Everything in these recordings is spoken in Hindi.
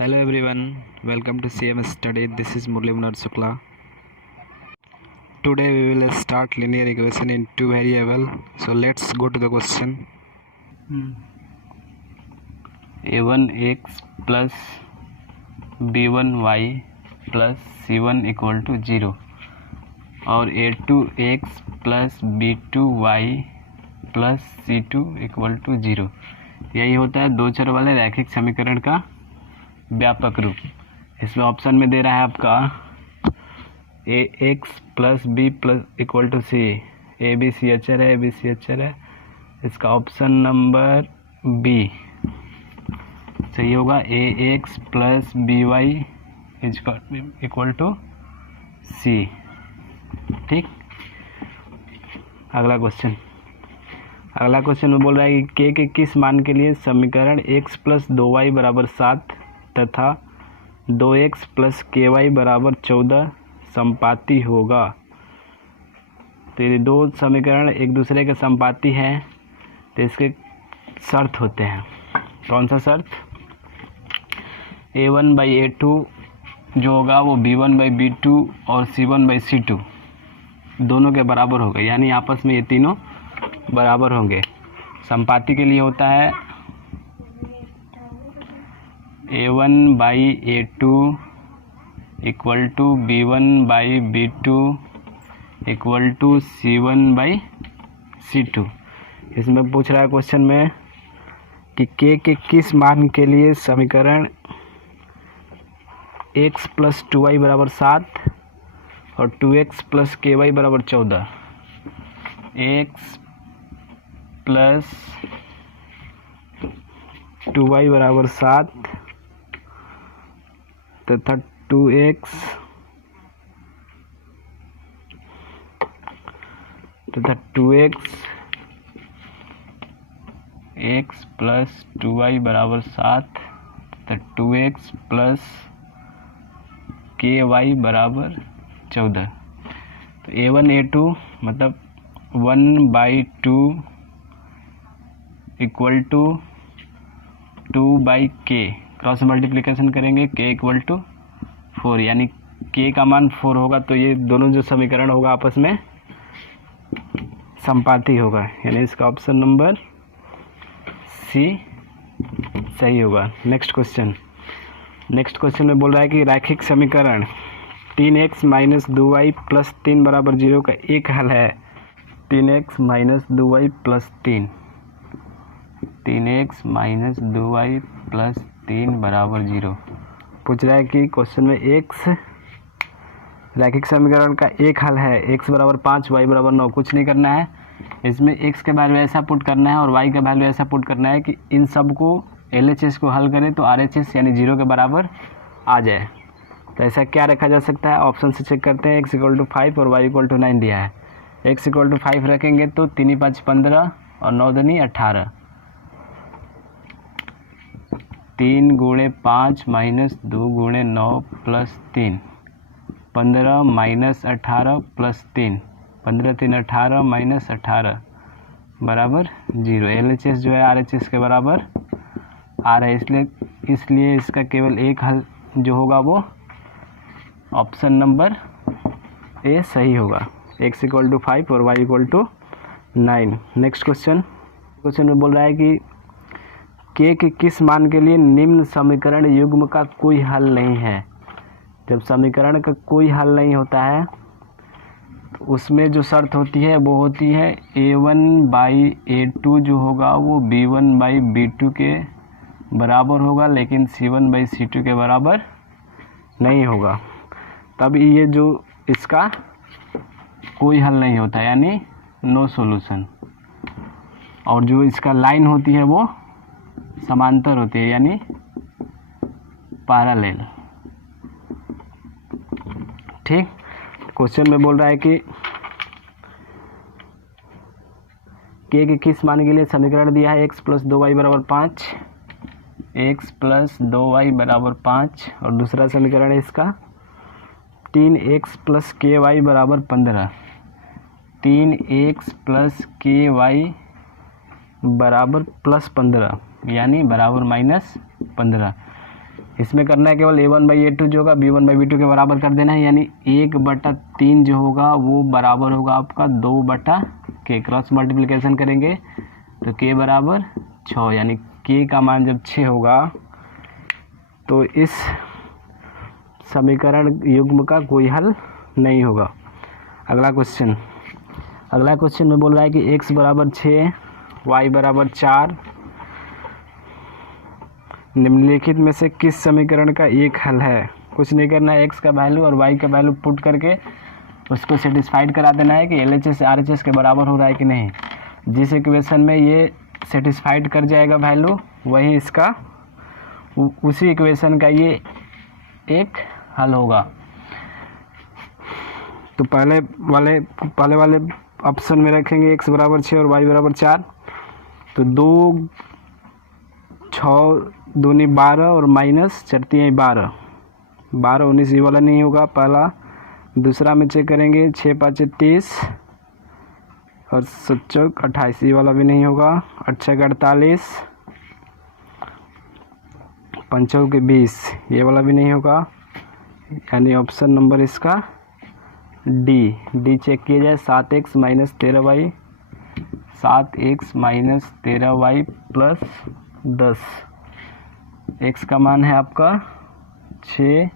Hello everyone, welcome to CMS Study. This is Murli Munnar Shukla. Today we will start linear equation in two variable. So let's go to the question. a1x plus b1y plus c1 equal to 0 और a2x plus b2y plus c2 equal to 0। यही होता है दो चर वाले रैखिक समीकरण का व्यापक रूप। इसमें ऑप्शन में दे रहा है आपका A X plus B plus equal to C. A B C अचर है, ए बी सी अचर है। इसका ऑप्शन नंबर बी सही होगा। A X plus B Y equal to C. ठीक, अगला क्वेश्चन में बोल रहा है कि के किस मान के लिए समीकरण x प्लस 2y बराबर 7 तथा 2x प्लस के वाई बराबर 14 संपाती होगा। तो ये दो समीकरण एक दूसरे के संपाती हैं, तो इसके शर्त होते हैं। कौन सा शर्त? a1 बाई a2 जो होगा वो b1 बाई b2 और c1 बाई c2 दोनों के बराबर होगा, यानी आपस में ये तीनों बराबर होंगे। संपाती के लिए होता है a1 by a2 equal to b1 by b2 equal to c1 by c2। इसमें पूछ रहा है क्वेश्चन में कि k के किस मान के लिए समीकरण x प्लस 2y बराबर 7 और 2x प्लस के वाई बराबर 14। x प्लस 2y बराबर 7 तथा 2x x प्लस 2y बराबर 7 तथा 2x प्लस के वाई बराबर 14। तो a1 a2 मतलब 1 बाई 2 इक्वल टू 2 बाई के, क्रॉस मल्टीप्लिकेशन करेंगे k इक्वल टू 4, यानी k का मान 4 होगा। तो ये दोनों जो समीकरण होगा आपस में संपाती होगा, यानी इसका ऑप्शन नंबर सी सही होगा। नेक्स्ट क्वेश्चन में बोल रहा है कि रैखिक समीकरण 3x माइनस 2y प्लस 3 बराबर 0 का एक हल है। 3x minus 2y plus 3, 3x minus 2y plus 3 बराबर 0। पूछ रहा है कि क्वेश्चन में x रैखिक समीकरण का एक हल है। x बराबर 5, y बराबर 9। कुछ नहीं करना है, इसमें x का वैल्यू ऐसा पुट करना है और y का वैल्यू ऐसा पुट करना है कि इन सब को LHS को हल करें तो RHS यानी 0 के बराबर आ जाए। तो ऐसा क्या रखा जा सकता है? ऑप्शन से चेक करते हैं। x इक्वल टू 5 और y इक्वल टू 9 दिया है। x इक्वल टू 5 रखेंगे तो 3 5 15 और 9 दूनी 18। 3 गुणे 5 माइनस 2 गुणे 9 प्लस 3, 15 माइनस 18 प्लस 3, 15 3 18 माइनस 18 बराबर 0। LHS जो है RHS के बराबर आ रहा है, इसलिए इसका केवल एक हल जो होगा वो ऑप्शन नंबर ए सही होगा। x इक्वल टू 5 और y equal to 9। Next question में बोल रहा है कि k के किस मान के लिए निम्न समीकरण युग्म का कोई हल नहीं है। जब समीकरण का कोई हल नहीं होता है तो उसमें जो शर्त होती है वो होती है a1 बाई a2 जो होगा वो b1 बाई b2 के बराबर होगा, लेकिन c1 बाई c2 के बराबर नहीं होगा। तब ये जो इसका कोई हल नहीं होता, यानी नो सॉल्यूशन। और जो इसका लाइन होती है वो समांतर होती है, यानी पैरेलल। ठीक, क्वेश्चन में बोल रहा है कि k के किस मान के लिए समीकरण दिया है x प्लस 2y बराबर 5, x प्लस 2y बराबर 5, और दूसरा समीकरण है इसका 3x प्लस के वाई बराबर 15। 3x प्लस के वाई बराबर प्लस 15, यानी बराबर -15। इसमें करना है केवल a1/a2 जो होगा b1/b2 के बराबर कर देना है, यानी 1/3 जो होगा वो बराबर होगा आपका 2/k। क्रॉस मल्टीप्लिकेशन करेंगे तो k बराबर 6, यानी k का मान जब 6 होगा तो इस समीकरण युग्म का कोई हल नहीं होगा। अगला क्वेश्चन में बोल रहा है कि x बराबर 6, y बराबर 4, निम्नलिखित में से किस समीकरण का एक हल है। कुछ नहीं करना है, x का वैल्यू और y का वैल्यू पुट करके उसको सेटिस्फाइड करा देना है कि LHS RHS के बराबर हो रहा है कि नहीं। जिस इक्वेशन में ये सेटिस्फाइड कर जाएगा वैल्यू, वही इसका उसी इक्वेशन का ये एक हल होगा। तो पहले वाले ऑप्शन में रखेंगे x बराबर 6 और y बराबर 4। तो 2 6 दूनी 12 और माइनस 4 तियाई 12, 19 ये वाला नहीं होगा पहला। दूसरा में चेक करेंगे 6 5 30 और 7 चौक 28, ये वाला भी नहीं होगा। 8 6 48, 5 चौक 20, ये वाला भी नहीं होगा, यानी ऑप्शन नंबर इसका डी चेक किया जाए। 7x minus 13y, 7x minus 13y plus 10। x का मान है आपका 6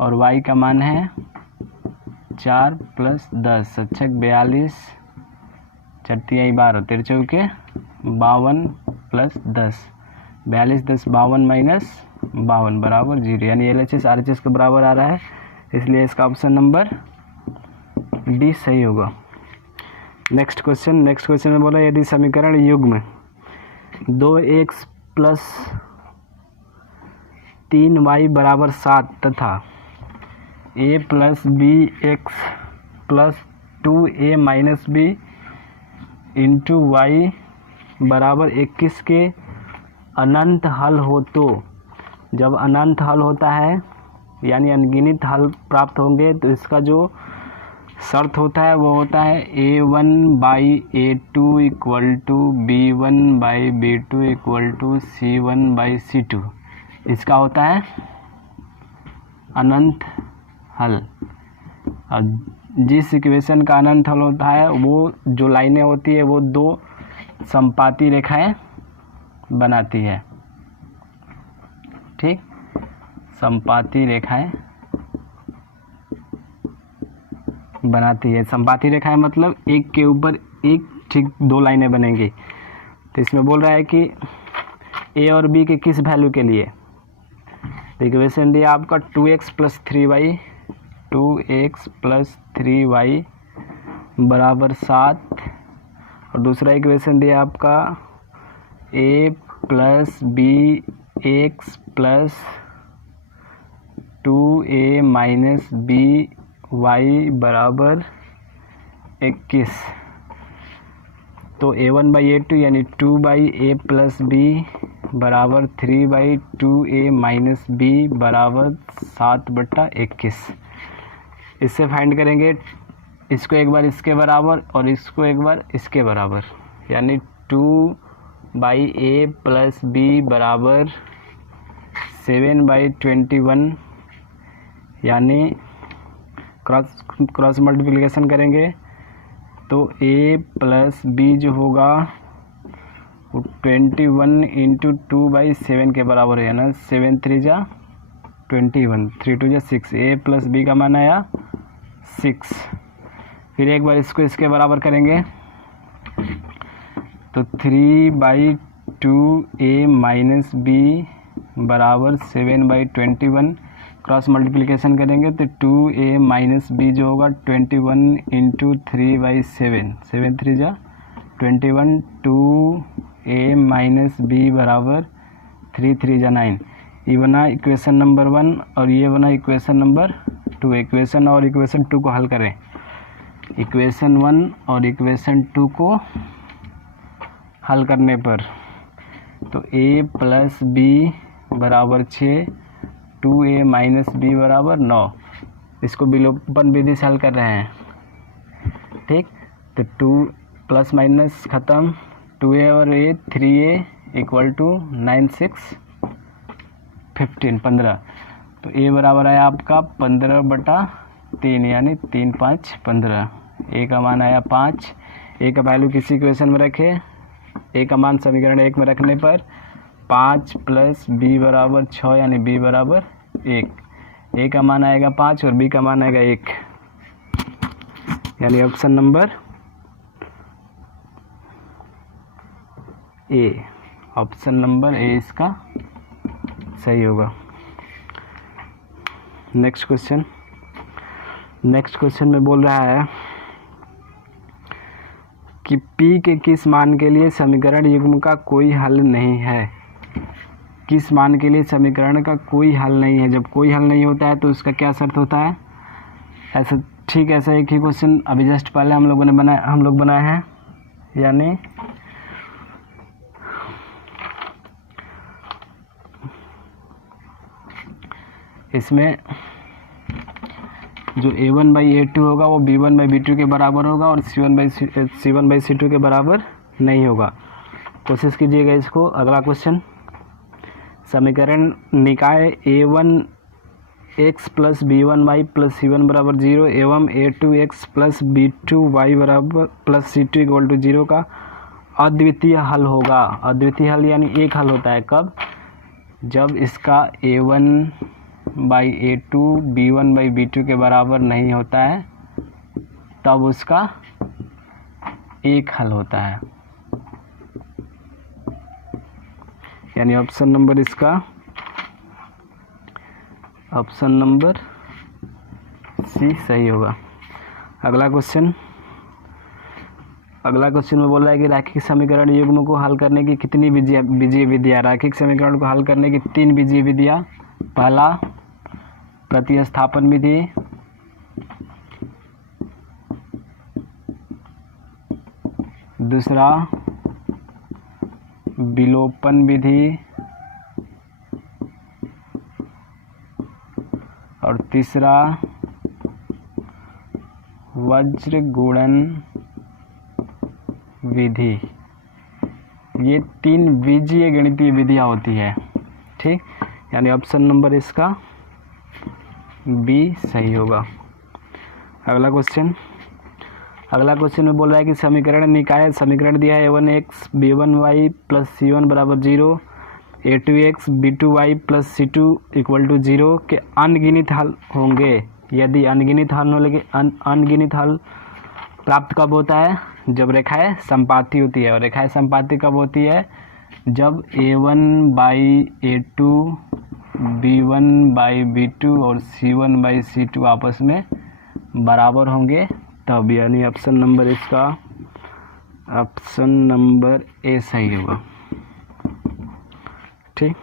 और y का मान है 4 प्लस 10, 7 6 42, 4 तियाई 12, 13 चौके 52 प्लस 10, 42 10 52 माइनस 52 बराबर 0, यानी LHS RHS के बराबर आ रहा है, इसलिए इसका ऑप्शन नंबर डी सही होगा। नेक्स्ट क्वेश्चन में बोला यदि समीकरण युग्म 2x प्लस 3y बराबर 7 तथा a plus B X plus 2a minus B into Y बराबर 21 के अनंत हल हो, तो जब अनंत हल होता है यानी अनगिनत हल प्राप्त होंगे तो इसका जो शर्त होता है वो होता है a1/a2 equal to b1/b2 equal to c1/c2। इसका होता है अनंत हल। और जिस इक्वेशन का अनंत हल होता है वो जो लाइनें होती है वो 2 समपाती रेखाएं बनाती है, ठीक, समपाती रेखाएं बनाती है। समपाती रेखाएं मतलब एक के ऊपर एक ठीक 2 लाइनें बनेंगी। तो इसमें बोल रहा है कि a और b के किस वैल्यू के लिए। तो इक्वेशन दिया आपका 2x plus 3y, 2x plus 3y बराबर 7, और दूसरा इक्वेशन दिया आपका a plus B X plus 2a minus B Y बराबर 21। तो a1/a2 यानी 2/a प्लस बी बराबर 3/2a माइनस बी बराबर 7/21। इससे फाइंड करेंगे इसको एक बार इसके बराबर और इसको एक बार इसके बराबर, यानी 2/a प्लस बी बराबर 7/21, यानी क्रॉस मल्टीप्लिकेशन करेंगे तो a प्लस बी जो होगा वो 21 इंटू 2/7 के बराबर है ना। 7 3 जा 21, 3 2 जा 6, a प्लस बी का मान आया 6। फिर एक बार इसको इसके बराबर करेंगे तो 3/2a माइनस बी बराबर 7/21। क्रॉस मल्टीप्लिकेशन करेंगे तो 2a माइनस बी जो होगा 21 इंटू 3/7, 7 3 जा 21, 2a माइनस बी बराबर 3 3 जा 9। ये बना इक्वेशन नंबर 1 और ये बना इक्वेशन नंबर 2। इक्वेशन और इक्वेशन 2 को हल करें। इक्वेशन 1 और इक्वेशन 2 को हल करने पर तो a प्लस बी बराबर 6, 2a माइनस बी बराबर 9। इसको विलोपन विधि से हल कर रहे हैं, ठीक। तो 2 प्लस माइनस ख़त्म, 2a और a 3a इक्वल टू 9 6। 15 तो ए बराबर आया आपका 15/3 यानी 3 5 15। ए का मान आया 5। ए का वैल्यू किसी इक्वेशन में रखे, ए का मान समीकरण 1 में रखने पर 5 + b बराबर 6 यानी b बराबर 1। ए का मान आएगा 5 और बी का मान आएगा 1 यानी option number A, option number A इसका सही होगा। नेक्स्ट क्वेश्चन में बोल रहा है कि p के किस मान के लिए समीकरण युग्म का कोई हल नहीं है। किस मान के लिए समीकरण का कोई हल नहीं है। जब कोई हल नहीं होता है तो उसका क्या शर्त होता है। ऐसा ठीक ऐसा एक ही क्वेश्चन अभी जस्ट पहले हम लोग बनाए हैं, यानी इसमें जो a1/a2 होगा वो b1/b2 के बराबर होगा और c1/c2 के बराबर नहीं होगा। कोशिश कीजिएगा इसको। अगला क्वेश्चन, समीकरण निकाय a1x + b1y + c1 बराबर 0 एवं a2x + b2y बराबर + c2 = 0 का अद्वितीय हल होगा। अद्वितीय हल यानी एक हल होता है कब, जब इसका a1/a2 b1/b2 के बराबर नहीं होता है, तब उसका एक हल होता है। यानी ऑप्शन नंबर इसका ऑप्शन नंबर सी सही होगा। अगला क्वेश्चन में बोल रहा है कि रैखिक समीकरण युग्म को हल करने की कितनी बीजीय विधियाँ। रैखिक समीकरण को हल करने की 3 बीजीय विधियाँ। पहला प्रतिस्थापन विधि, दूसरा विलोपन विधि और तीसरा वज्र गुणन विधि। ये 3 बीजीय गणितीय विधियाँ होती है, ठीक। यानी ऑप्शन नंबर इसका बी सही होगा। अगला क्वेश्चन में बोल रहा है कि समीकरण निकाय, समीकरण दिया है a1x b1y + c1 बराबर 0 a2x b2y + c2 = 0 के अनगिनत हल होंगे। यदि अनगिनत हल प्राप्त कब होता है, जब रेखाएं संपाती होती है। और रेखाएं संपाती कब होती है, जब a1/a2 b1/b2 और c1/c2 आपस में बराबर होंगे तब। यानी ऑप्शन नंबर इसका ऑप्शन नंबर ए सही होगा, ठीक।